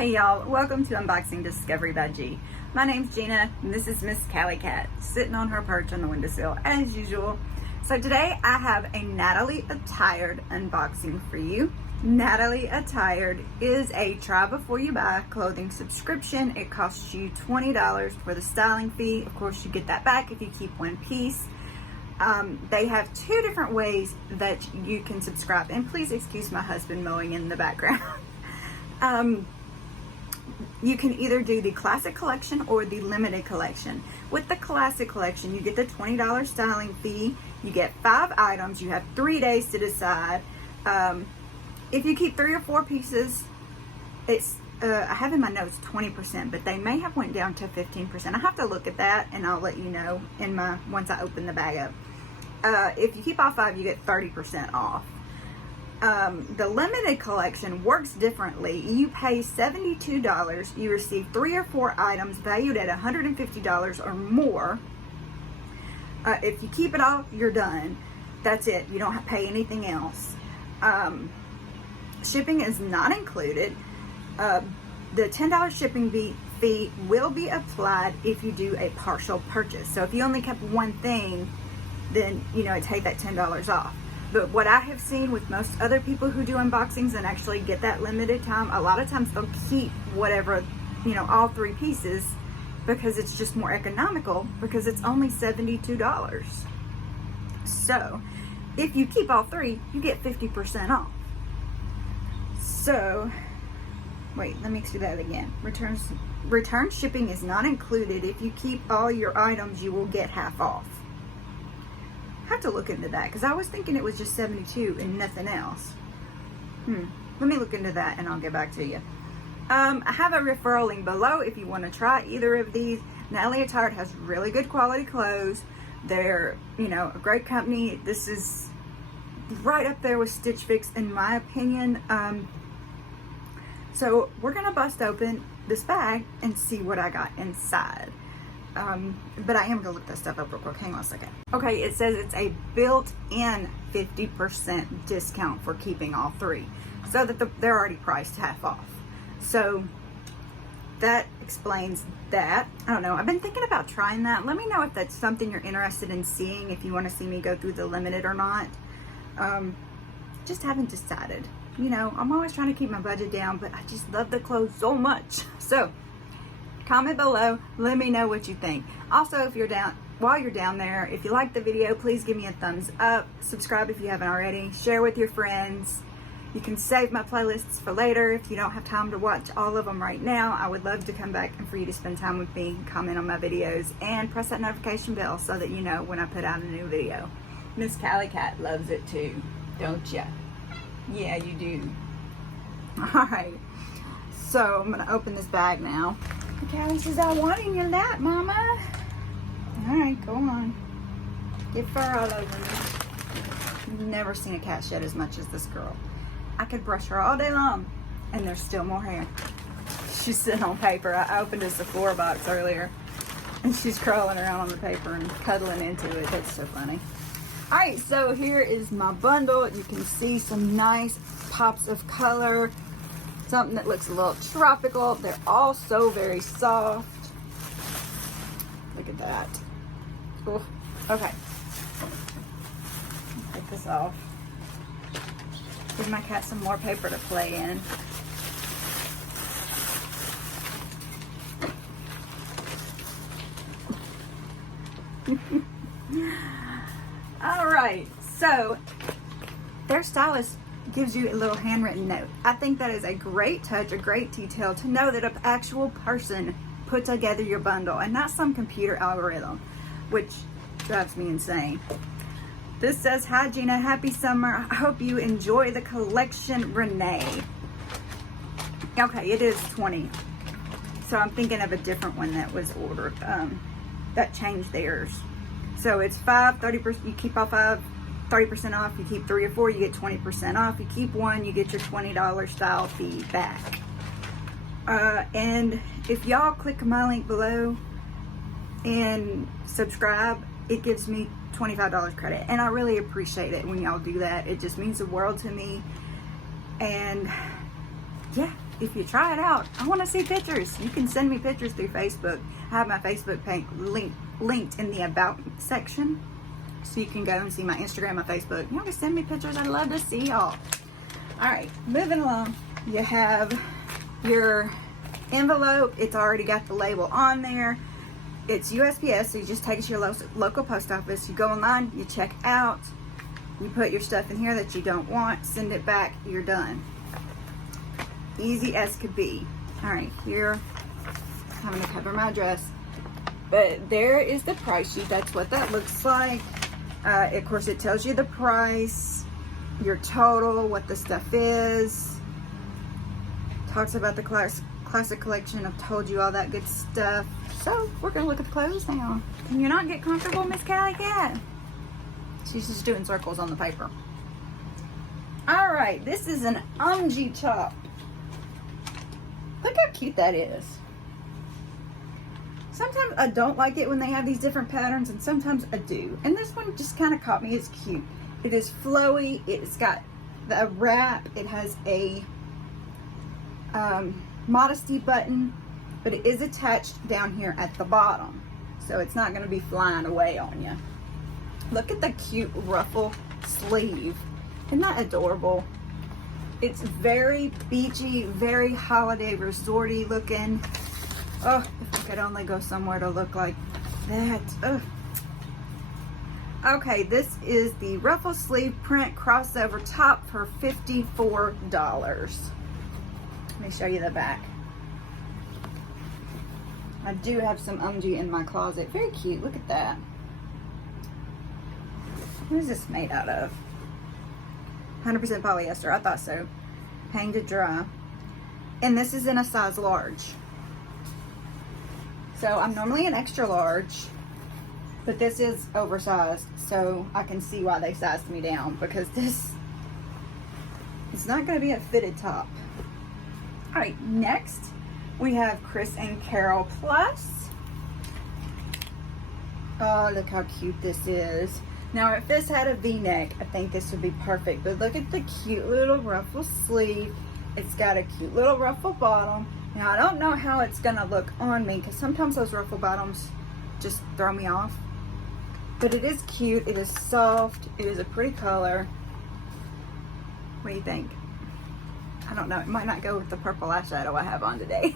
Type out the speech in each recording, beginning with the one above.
Hey y'all, welcome to Unboxing Discovery by G. My name's Gina and this is Miss Callie Cat sitting on her perch on the windowsill as usual. So today I have a Natalie Attired unboxing for you. Natalie Attired is a try before you buy clothing subscription. It costs you $20 for the styling fee. Of course you get that back if you keep one piece. They have two different ways that you can subscribe, and please excuse my husband mowing in the background. You can either do the classic collection or the limited collection. With the classic collection, you get the $20 styling fee, you get 5 items, you have 3 days to decide. If you keep 3 or 4 pieces, it's I have in my notes 20%, but they may have went down to 15%. I have to look at that and I'll let you know in my once I open the bag up. If you keep all 5, you get 30% off. The limited collection works differently. You pay $72, you receive 3 or 4 items valued at $150 or more. If you keep it all, you're done. That's it. You don't have to pay anything else. Shipping is not included. The $10 shipping fee will be applied if you do a partial purchase. So if you only kept one thing, then take that $10 off. But what I have seen with most other people who do unboxings and actually get that limited time, a lot of times they'll keep whatever, all 3 pieces because it's just more economical because it's only $72. So if you keep all 3, you get 50% off. So, wait, let me do that again. Return shipping is not included. If you keep all your items, you will get half off. I have to look into that because I was thinking it was just 72 and nothing else. Let me look into that and I'll get back to you. I have a referral link below if you want to try either of these. Natalie Attired has really good quality clothes. They're, a great company. This is right up there with Stitch Fix in my opinion. So we're gonna bust open this bag and see what I got inside. But I am gonna look that stuff up real quick. Hang on a second. Okay, it says it's a built-in 50% discount for keeping all 3, so that they're already priced half off. So that explains that. I don't know. I've been thinking about trying that. Let me know if that's something you're interested in seeing. If you want to see me go through the limited or not. Just haven't decided. I'm always trying to keep my budget down, but I just love the clothes so much. So comment below, let me know what you think. Also, while you're down there, if you like the video, please give me a thumbs up, subscribe if you haven't already, share with your friends. You can save my playlists for later if you don't have time to watch all of them right now. I would love to come back and for you to spend time with me, comment on my videos, and press that notification bell so that you know when I put out a new video. Miss Callie Cat loves it too, don't ya? Yeah, you do. Alright, so I'm gonna open this bag now. Callie says, I want in your lap, Mama. Alright, go on. Get fur all over me. I've never seen a cat shed as much as this girl. I could brush her all day long, and there's still more hair. She's sitting on paper. I opened a Sephora box earlier, and she's crawling around on the paper and cuddling into it. That's so funny. Alright, so here is my bundle. You can see some nice pops of color. Something that looks a little tropical. They're all so very soft. Look at that. Oof. Okay. Take this off. Give my cat some more paper to play in. All right. So their stylist gives you a little handwritten note. I think that is a great touch, a great detail to know that an actual person put together your bundle and not some computer algorithm, which drives me insane. This says, hi Gina, happy summer. I hope you enjoy the collection, Renee. Okay, it is 20. So I'm thinking of a different one that was ordered, that changed theirs. So it's 30%, you keep all 5, 30% off. You keep 3 or 4, you get 20% off. You keep 1, you get your $20 style fee back. And if y'all click my link below and subscribe, it gives me $25 credit, and I really appreciate it when y'all do that. It just means the world to me. And yeah, if you try it out, I want to see pictures. You can send me pictures through Facebook. I have my Facebook page linked in the About section. So you can go and see my Instagram, my Facebook. Y'all can send me pictures. I'd love to see y'all. Alright, moving along. You have your envelope. It's already got the label on there. It's USPS, so you just take it to your local post office. You go online, you check out. You put your stuff in here that you don't want, send it back, you're done. Easy as could be. Alright, here, I'm going to cover my address. But there is the price sheet. That's what that looks like. Of course, it tells you the price, your total, what the stuff is. Talks about the classic collection. I've told you all that good stuff. So, we're going to look at the clothes now. Can you not get comfortable, Miss Callie Cat? She's just doing circles on the paper. Alright, this is an ungee top. Look how cute that is. Sometimes I don't like it when they have these different patterns, and sometimes I do. And this one just kind of caught me. It's cute. It is flowy. It's got the wrap. It has a modesty button, but it is attached down here at the bottom. So it's not going to be flying away on you. Look at the cute ruffle sleeve. Isn't that adorable? It's very beachy, very holiday resorty looking. Oh, if I could only go somewhere to look like that. Ugh. Okay, this is the ruffle sleeve print crossover top for $54. Let me show you the back. I do have some ungee in my closet. Very cute. Look at that. What is this made out of? 100% polyester. I thought so. Hang to dry. And this is in a size large. So I'm normally an extra large, but this is oversized, so I can see why they sized me down, because this is not going to be a fitted top. All right, next we have Chris and Carol Plus. Oh, look how cute this is. Now, if this had a V-neck, I think this would be perfect, but look at the cute little ruffle sleeve. It's got a cute little ruffle bottom. Now, I don't know how it's going to look on me, because sometimes those ruffle bottoms just throw me off. But it is cute. It is soft. It is a pretty color. What do you think? I don't know. It might not go with the purple eyeshadow I have on today.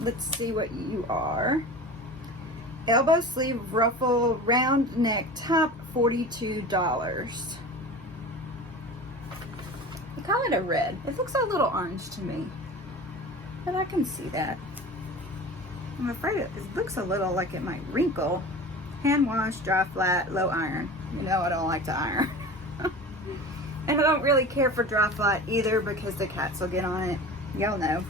Let's see what you are. Elbow sleeve ruffle round neck top, $42. I call it a red. It looks a little orange to me, but I can see that. I'm afraid it looks a little like it might wrinkle. Hand wash, dry flat, low iron. You know I don't like to iron. And I don't really care for dry flat either, because the cats will get on it. Y'all know.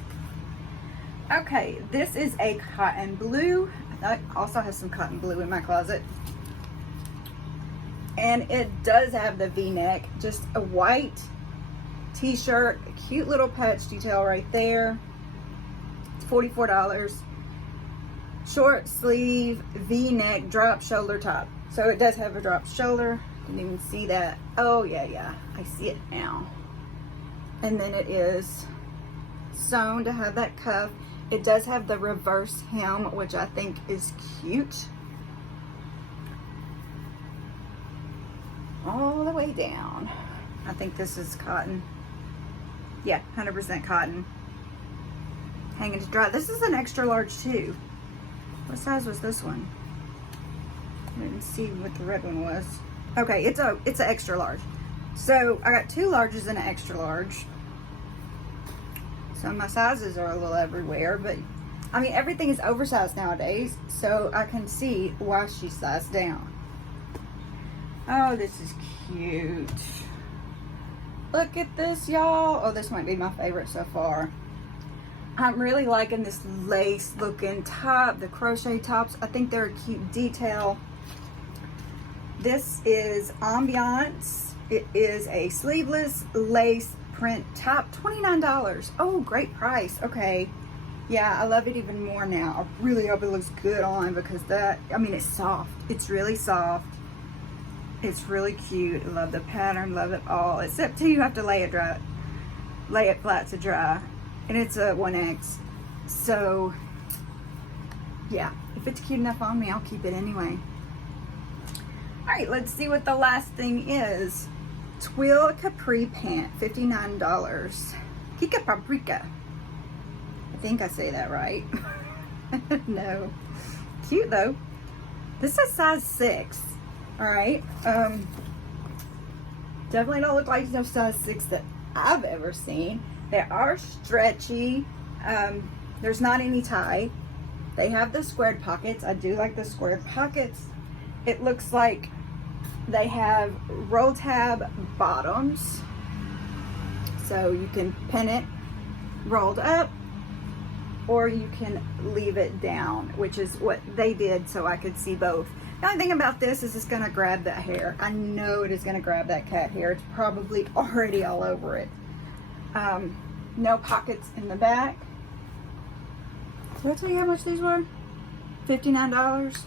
Okay, this is a cotton blue. I also have some cotton blue in my closet. And it does have the V-neck, just a white t-shirt, a cute little patch detail right there. It's $44. Short sleeve, V-neck, drop shoulder top. So it does have a drop shoulder. Didn't even see that. Oh yeah, I see it now. And then it is sewn to have that cuff. It does have the reverse hem, which I think is cute. All the way down. I think this is cotton. Yeah, 100% cotton. Hanging to dry. This is an extra large too. What size was this one? I didn't see what the red one was. Okay, it's an extra large. So I got two larges and an extra large. So my sizes are a little everywhere, but I mean, everything is oversized nowadays, so I can see why she sized down. Oh, this is cute. Look at this, y'all. Oh, this might be my favorite so far. I'm really liking this lace looking top, the crochet tops. I think they're a cute detail. This is Ambience. It is a sleeveless lace print top, $29. Oh, great price. Okay. Yeah, I love it even more now. I really hope it looks good on, because that, I mean, it's soft. It's really soft. It's really cute. I love the pattern, love it all. Except you have to lay it dry. lay it flat to dry, and it's a 1X. So yeah, if it's cute enough on me, I'll keep it anyway. All right, let's see what the last thing is. TWILL Capri Pant, $59. Kika Paprika. I think I say that right. No. Cute though. This is size 6. All right. Definitely don't look like no size 6 that I've ever seen. They are stretchy. There's not any tie. They have the squared pockets. I do like the squared pockets. It looks like they have roll tab bottoms, so you can pin it rolled up, or you can leave it down, which is what they did, so I could see both. The only thing about this is it's gonna grab that hair. I know it is gonna grab that cat hair. It's probably already all over it. No pockets in the back. Did I tell you how much these were? $59.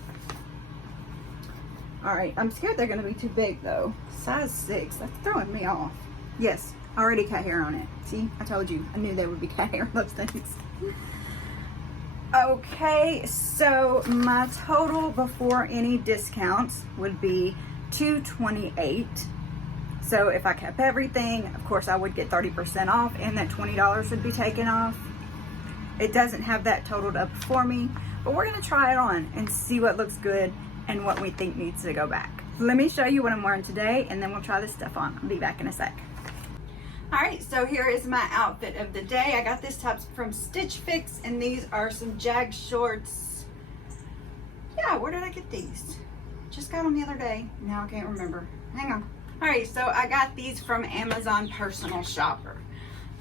All right, I'm scared they're gonna be too big though. Size 6, that's throwing me off. Yes, already cat hair on it. See, I told you, I knew there would be cat hair on those things. Okay, so my total before any discounts would be $228. So if I kept everything, of course I would get 30% off, and that $20 would be taken off. It doesn't have that totaled up for me, but we're gonna try it on and see what looks good and what we think needs to go back. Let me show you what I'm wearing today, and then we'll try this stuff on. I'll be back in a sec. All right, so here is my outfit of the day. I got this top from Stitch Fix, and these are some Jag shorts. Yeah, where did I get these? Just got them the other day. Now I can't remember. Hang on. All right, so I got these from Amazon Personal Shopper.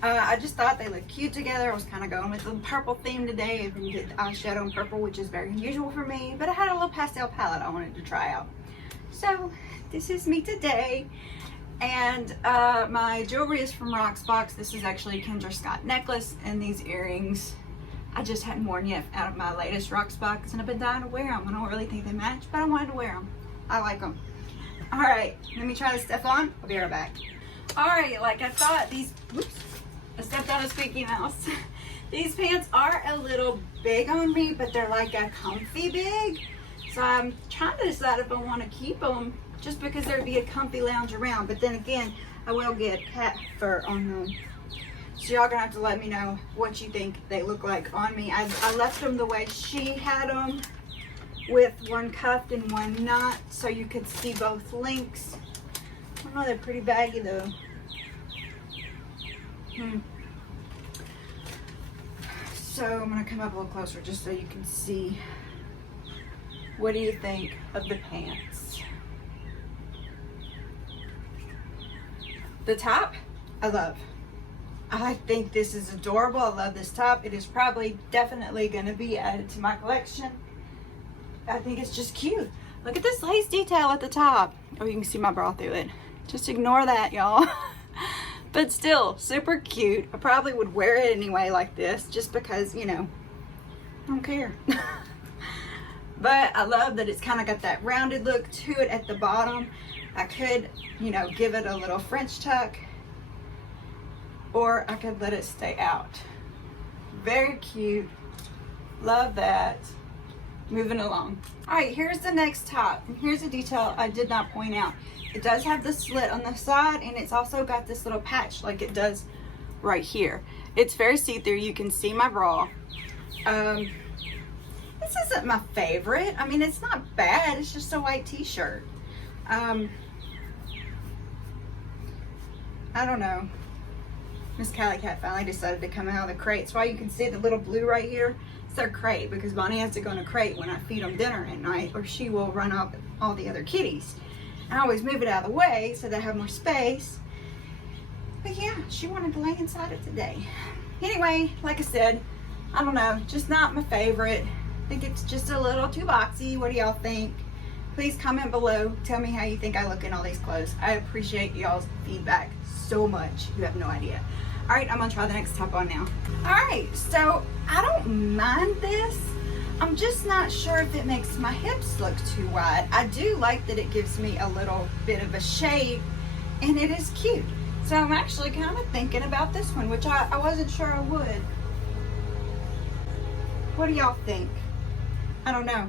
I just thought they looked cute together. I was kind of going with the purple theme today. I didn't get the eyeshadow in purple, which is very unusual for me, but I had a little pastel palette I wanted to try out. So this is me today. And my jewelry is from Rocksbox. This is actually a Kendra Scott necklace, and these earrings I just hadn't worn yet out of my latest Rocksbox, and I've been dying to wear them. I don't really think they match, but I wanted to wear them. I like them. All right, let me try this stuff on. I'll be right back. All right, like I thought, these, whoops, I stepped on a squeaky mouse. These pants are a little big on me, but they're like a comfy big. So I'm trying to decide if I want to keep them just because there'd be a comfy lounge around. But then again, I will get cat fur on them. So y'all gonna have to let me know what you think they look like on me. I left them the way she had them, with one cuffed and one not, so you could see both links. I don't know, they're pretty baggy though. So I'm gonna come up a little closer just so you can see. What do you think of the pants? The top, I love. I think this is adorable. I love this top. It is probably definitely gonna be added to my collection. I think it's just cute. Look at this lace detail at the top. Oh, you can see my bra through it. Just ignore that, y'all. But still, super cute. I probably would wear it anyway like this, just because, you know, I don't care. But I love that it's kind of got that rounded look to it at the bottom. I could, you know, give it a little French tuck, or I could let it stay out. Very cute. Love that. Moving along. All right, here's the next top. And here's a detail I did not point out. It does have the slit on the side, and it's also got this little patch like it does right here. It's very see-through. You can see my bra. This isn't my favorite. I mean, it's not bad. It's just a white t-shirt. I don't know. Miss Cali Cat finally decided to come out of the crate. That's why you can see the little blue right here. It's their crate, because Bonnie has to go in a crate when I feed them dinner at night, or she will run off all the other kitties. I always move it out of the way so they have more space. But yeah, she wanted to lay inside it today. Anyway, like I said, I don't know, just not my favorite. I think it's just a little too boxy. What do y'all think? Please comment below. Tell me how you think I look in all these clothes. I appreciate y'all's feedback so much. You have no idea. All right, I'm gonna try the next top on now. All right, so I don't mind this. I'm just not sure if it makes my hips look too wide. I do like that it gives me a little bit of a shape, and it is cute. So I'm actually kind of thinking about this one, which I wasn't sure I would. What do y'all think? I don't know.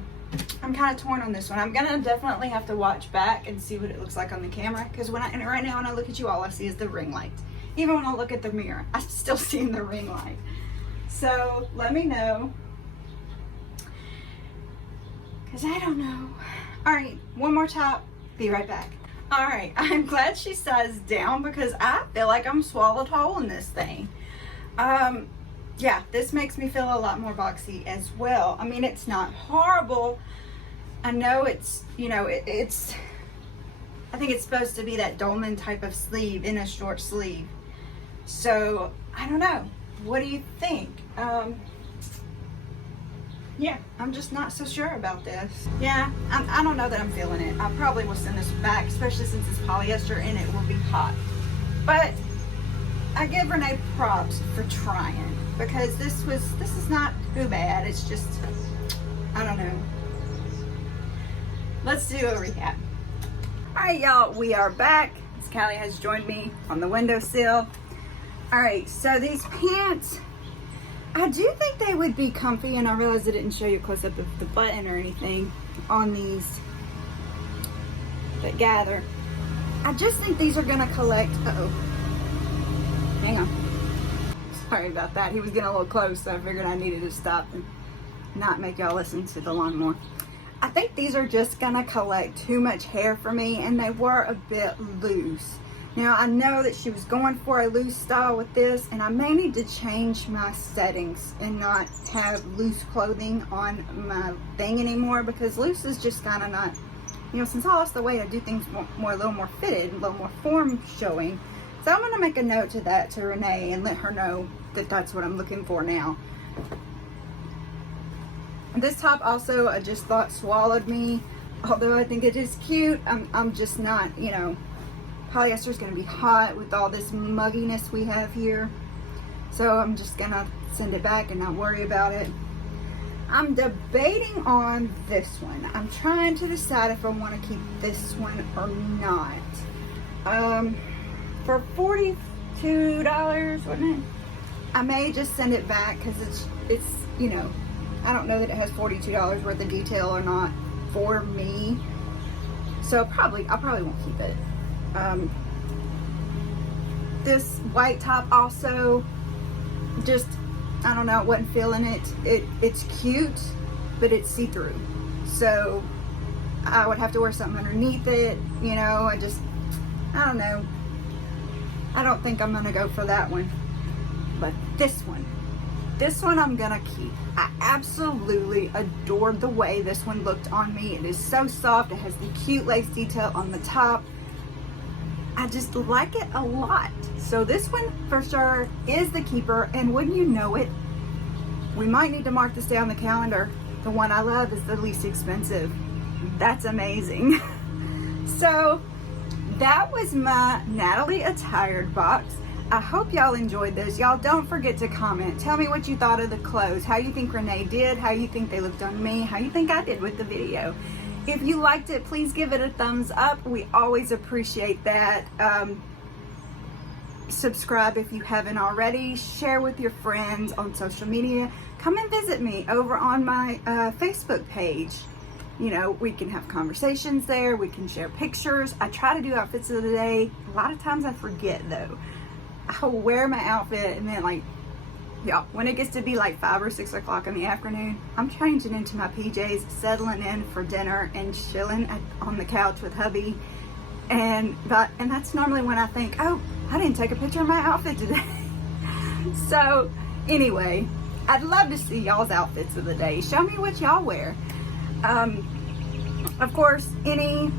I'm kind of torn on this one. I'm gonna definitely have to watch back and see what it looks like on the camera, because right now when I look at you, all I see is the ring light. Even when I look at the mirror, I'm still seeing the ring light. So let me know, because I don't know. All right, one more top, be right back. All right, I'm glad she sized down, because I feel like I'm swallowed whole in this thing. Yeah, this makes me feel a lot more boxy as well. I mean, it's not horrible. I know it's, you know, it's, I think it's supposed to be that dolman type of sleeve in a short sleeve. So, I don't know. What do you think? Yeah, I'm just not so sure about this. Yeah, I don't know that I'm feeling it. I probably will send this back, especially since it's polyester and it will be hot. But I give Renee props for trying, because this is not too bad. It's just, I don't know. Let's do a recap. All right, y'all, we are back. Miss Callie has joined me on the windowsill. All right, so these pants, I do think they would be comfy, and I realized I didn't show you a close-up of the button or anything on these that gather. I just think these are gonna collect, hang on. Sorry about that. He was getting a little close, so I figured I needed to stop and not make y'all listen to the lawnmower. I think these are just gonna collect too much hair for me, and they were a bit loose. Now, I know that she was going for a loose style with this, and I may need to change my settings and not have loose clothing on my thing anymore, because loose is just kind of not, you know, since I lost the weight, I do things a little more fitted, a little more form showing. So I'm going to make a note to that to Renee and let her know that that's what I'm looking for now. This top also, I just thought swallowed me. Although I think it is cute, I'm just not, you know, polyester is going to be hot with all this mugginess we have here. So I'm just going to send it back and not worry about it. I'm debating on this one. I'm trying to decide if I want to keep this one or not. For $42, wasn't it? I may just send it back, because it's you know, I don't know that it has $42 worth of detail or not for me. So I probably won't keep it. This white top also, just, I don't know, I wasn't feeling it. It's cute, but it's see-through. So I would have to wear something underneath it, you know. I don't know. I don't think I'm gonna go for that one. But this one I'm gonna keep. I absolutely adored the way this one looked on me. It is so soft. It has the cute lace detail on the top. I just like it a lot. So this one for sure is the keeper, and wouldn't you know it, we might need to mark this day on the calendar. The one I love is the least expensive. That's amazing. So that was my Natalie Attired box. I hope y'all enjoyed this. Y'all don't forget to comment. Tell me what you thought of the clothes, how you think Renee did, how you think they looked on me, how you think I did with the video. If you liked it, please give it a thumbs up. We always appreciate that. Subscribe if you haven't already. Share with your friends on social media. Come and visit me over on my Facebook page. You know, we can have conversations there. We can share pictures. I try to do outfits of the day. A lot of times I forget though. I'll wear my outfit, and then, like, y'all, when it gets to be like 5 or 6 o'clock in the afternoon, I'm changing into my PJs, settling in for dinner, and chilling on the couch with hubby. And that's normally when I think, oh, I didn't take a picture of my outfit today. So anyway, I'd love to see y'all's outfits of the day. Show me what y'all wear. Of course, any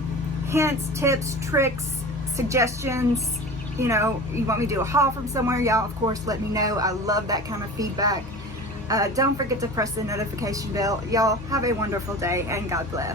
hints, tips, tricks, suggestions, you know, you want me to do a haul from somewhere, y'all, of course, let me know. I love that kind of feedback. Don't forget to press the notification bell. Y'all have a wonderful day, and God bless.